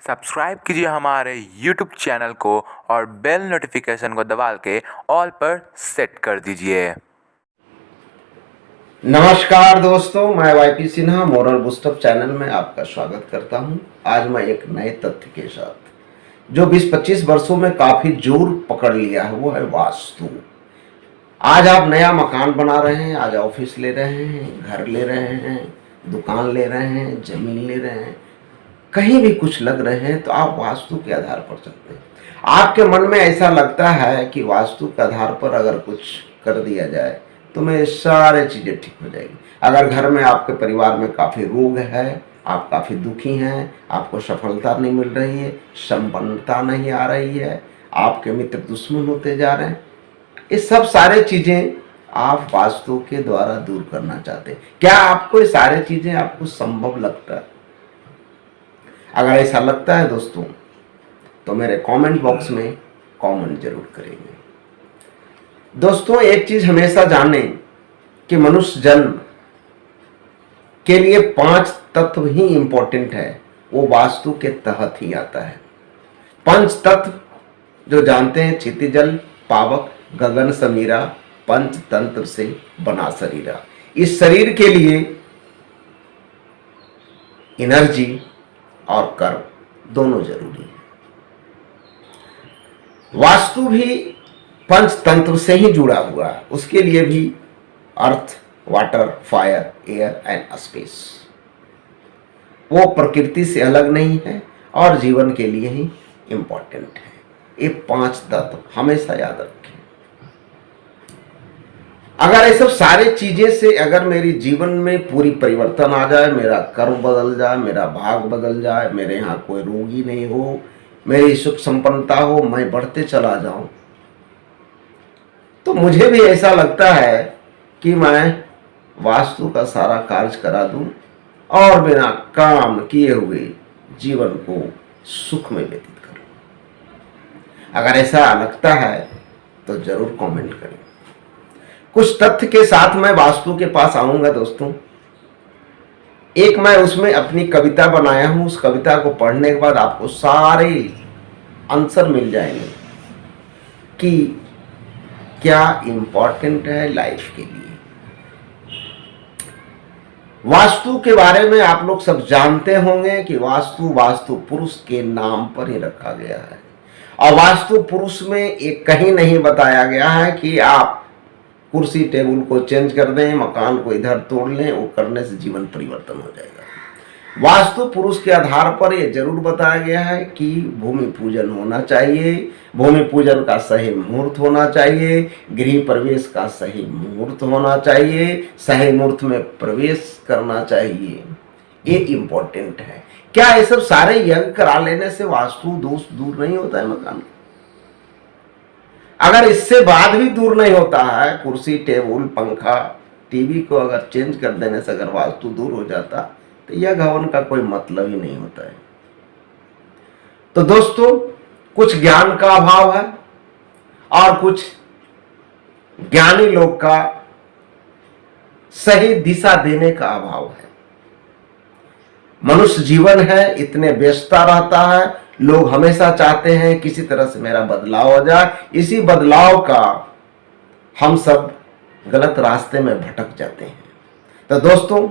Subscribe कीजिए हमारे YouTube channel को और बेल नोटिफिकेशन को दबा के ऑल पर सेट कर दीजिए। नमस्कार दोस्तों, मैं YP Sinha moral boost up channel में आपका स्वागत करता हूं। आज मैं एक नए तथ्य के साथ जो 20-25 वर्षों में काफी जोर पकड़ लिया है वो है वास्तु। आज आप नया मकान बना रहे हैं, आज ऑफिस ले रहे हैं, घर ले रहे हैं, दुकान ले रहे हैं, जमीन ले रहे हैं, कहीं भी कुछ लग रहे हैं तो आप वास्तु के आधार पर चलते हैं। आपके मन में ऐसा लगता है कि वास्तु के आधार पर अगर कुछ कर दिया जाए तो मेरे सारे चीज़ें ठीक हो जाएगी। अगर घर में आपके परिवार में काफ़ी रोग है, आप काफ़ी दुखी हैं, आपको सफलता नहीं मिल रही है, संपन्नता नहीं आ रही है, आपके मित्र दुश्मन होते जा रहे हैं, ये सब सारे चीज़ें आप वास्तु के द्वारा दूर करना चाहते हैं। क्या आपको ये सारे चीज़ें आपको संभव लगता है? अगर ऐसा लगता है दोस्तों तो मेरे कमेंट बॉक्स में कमेंट जरूर करेंगे। दोस्तों, एक चीज हमेशा जानें कि मनुष्य जन्म के लिए 5 तत्व ही इंपॉर्टेंट है, वो वास्तु के तहत ही आता है। 5 तत्व जो जानते हैं, क्षितिज जल पावक गगन समीरा पंच तंत्र से बना शरीरा। इस शरीर के लिए एनर्जी और कर्म दोनों जरूरी है। वास्तु भी पंच तंत्र से ही जुड़ा हुआ है, उसके लिए भी earth water fire air and space, वो प्रकृति से अलग नहीं है और जीवन के लिए ही इंपॉर्टेंट है। ये 5 तत्व हमेशा याद रखें। अगर ये सब सारे चीजें से अगर मेरी जीवन में पूरी परिवर्तन आ जाए, मेरा कर्म बदल जाए, मेरा भाग बदल जाए, मेरे यहाँ कोई रोगी नहीं हो, मेरी सुख संपन्नता हो, मैं बढ़ते चला जाऊं, तो मुझे भी ऐसा लगता है कि मैं वास्तु का सारा कार्य करा दूं और बिना काम किए हुए जीवन को सुख में व्यतीत करूं। अगर ऐसा लगता है तो जरूर कमेंट करें। कुछ तथ्य के साथ मैं वास्तु के पास आऊंगा दोस्तों। एक मैं उसमें अपनी कविता बनाया हूं, उस कविता को पढ़ने के बाद आपको सारे आंसर मिल जाएंगे कि क्या इंपॉर्टेंट है लाइफ के लिए। वास्तु के बारे में आप लोग सब जानते होंगे कि वास्तु पुरुष के नाम पर ही रखा गया है और वास्तु पुरुष में एक कहीं नहीं बताया गया है कि आप कुर्सी टेबल को चेंज कर दें, मकान को इधर तोड़ लें, वो करने से जीवन परिवर्तन हो जाएगा। वास्तु पुरुष के आधार पर यह जरूर बताया गया है कि भूमि पूजन होना चाहिए, भूमि पूजन का सही मुहूर्त होना चाहिए, गृह प्रवेश का सही मुहूर्त होना चाहिए, सही मुहूर्त में प्रवेश करना चाहिए। ये इम्पोर्टेंट है। क्या ये सब सारे यज्ञ करा लेने से वास्तु दोष दूर नहीं होता है मकान? अगर इससे बाद भी दूर नहीं होता है, कुर्सी टेबल पंखा टीवी को अगर चेंज कर देने से अगर वास्तु दूर हो जाता तो यह हवन का कोई मतलब ही नहीं होता है। तो दोस्तों, कुछ ज्ञान का अभाव है और कुछ ज्ञानी लोग का सही दिशा देने का अभाव है। मनुष्य जीवन है, इतने व्यस्तता रहता है, लोग हमेशा चाहते हैं किसी तरह से मेरा बदलाव हो जाए। इसी बदलाव का हम सब गलत रास्ते में भटक जाते हैं। तो दोस्तों,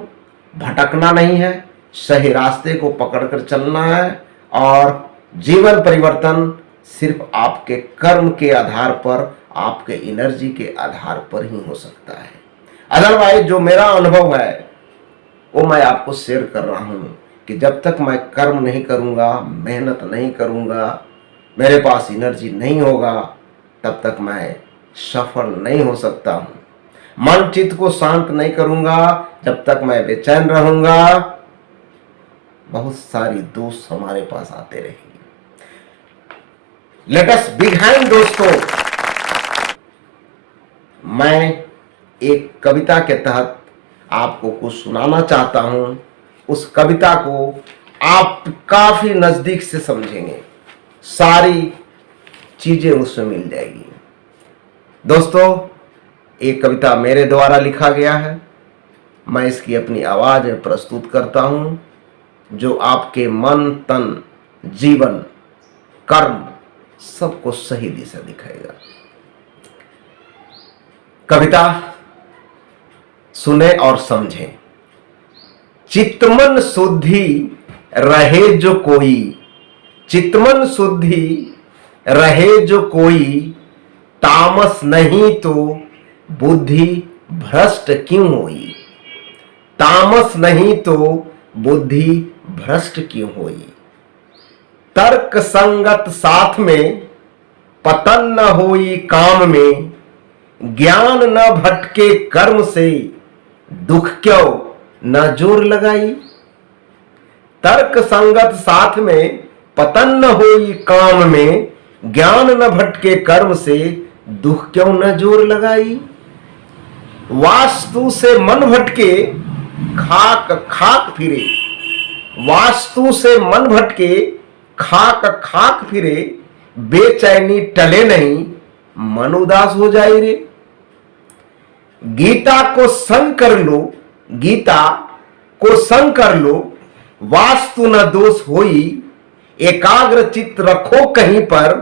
भटकना नहीं है, सही रास्ते को पकड़कर चलना है और जीवन परिवर्तन सिर्फ आपके कर्म के आधार पर, आपके एनर्जी के आधार पर ही हो सकता है। अदरवाइज जो मेरा अनुभव है वो मैं आपको शेयर कर रहा हूं कि जब तक मैं कर्म नहीं करूंगा, मेहनत नहीं करूंगा, मेरे पास एनर्जी नहीं होगा, तब तक मैं सफल नहीं हो सकता हूं। मन चित्त को शांत नहीं करूंगा, जब तक मैं बेचैन रहूंगा, बहुत सारी दोस्त हमारे पास आते रहेंगे। लेट अस बिगिन दोस्तों। मैं एक कविता के तहत आपको कुछ सुनाना चाहता हूं। उस कविता को आप काफी नजदीक से समझेंगे, सारी चीजें उसमें मिल जाएगी। दोस्तों, एक कविता मेरे द्वारा लिखा गया है, मैं इसकी अपनी आवाज में प्रस्तुत करता हूं, जो आपके मन तन जीवन, कर्म सबको सही दिशा दिखाएगा। कविता सुने और समझें। चित्तमन शुद्धि रहे जो कोई, चित्तमन शुद्धि रहे जो कोई, तामस नहीं तो बुद्धि भ्रष्ट क्यों होई, तामस नहीं तो बुद्धि भ्रष्ट क्यों होई। तर्क संगत साथ में पतन न होई काम में, ज्ञान न भटके कर्म से दुख क्यों न जोर लगाई। तर्क संगत साथ में पतन न होई काम में, ज्ञान न भटके कर्म से दुख क्यों न जोर लगाई। वास्तु से मन भटके खाक खाक फिरे, वास्तु से मन भटके खाक खाक फिरे, बेचैनी टले नहीं मन उदास हो जाए रे। गीता को संग कर लो, गीता को संग कर लो, वास्तु न दोष होई, एकाग्र चित्त रखो कहीं पर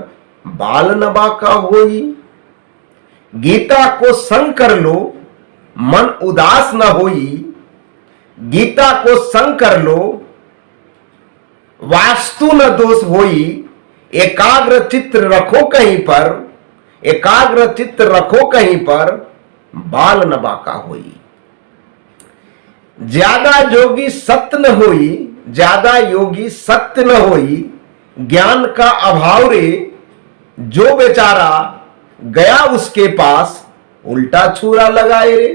बाल न बाका होई। गीता को संग कर लो, मन उदास न होई, गीता को संग कर लो, वास्तु न दोष होई, एकाग्र चित्त रखो कहीं पर, एकाग्र चित्त रखो कहीं पर बाल न बाका होई। ज्यादा योगी सत्य न होई, ज्यादा योगी सत्य न होई, ज्ञान का अभाव रे, जो बेचारा गया उसके पास उल्टा छुरा लगाए रे।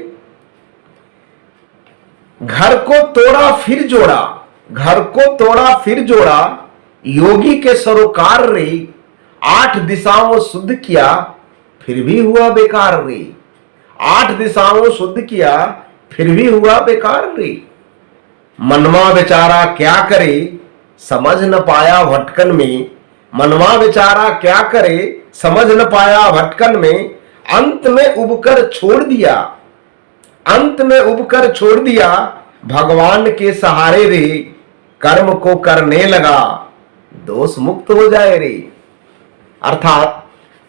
घर को तोड़ा फिर जोड़ा, घर को तोड़ा फिर जोड़ा, योगी के सरोकार रे, 8 दिशाओं शुद्ध किया फिर भी हुआ बेकार रे, 8 दिशाओं शुद्ध किया फिर भी हुआ बेकार रे। मनवा बेचारा क्या करे समझ न पाया भटकन में, मनवा बेचारा क्या करे समझ न पाया भटकन में, अंत में उबकर छोड़ दिया, अंत में उबकर छोड़ दिया, भगवान के सहारे रे, कर्म को करने लगा दोष मुक्त हो जाए रे। अर्थात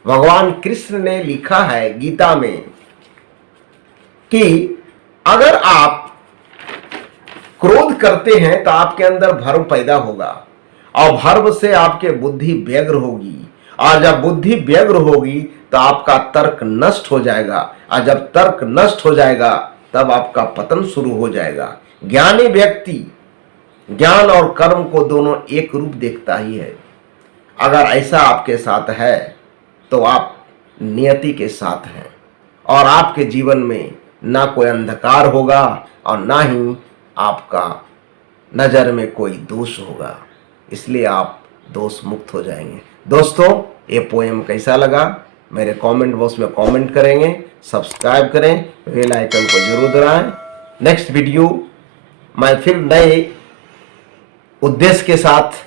भगवान कृष्ण ने लिखा है गीता में कि अगर आप क्रोध करते हैं तो आपके अंदर भर्व पैदा होगा, और भर्व से आपके बुद्धि व्यग्र होगी, और जब बुद्धि व्यग्र होगी तो आपका तर्क नष्ट हो जाएगा, और जब तर्क नष्ट हो जाएगा तब आपका पतन शुरू हो जाएगा। ज्ञानी व्यक्ति ज्ञान और कर्म को दोनों एक रूप देखता ही है। अगर ऐसा आपके साथ है तो आप नियति के साथ हैं, और आपके जीवन में ना कोई अंधकार होगा और ना ही आपका नजर में कोई दोष होगा, इसलिए आप दोष मुक्त हो जाएंगे। दोस्तों, ये पोएम कैसा लगा मेरे कमेंट बॉक्स में कमेंट करेंगे, सब्सक्राइब करें, बेल आइकन को जरूर दबाएं। नेक्स्ट वीडियो मैं फिर नए उद्देश्य के साथ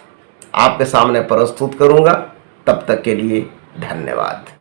आपके सामने प्रस्तुत करूंगा। तब तक के लिए धन्यवाद।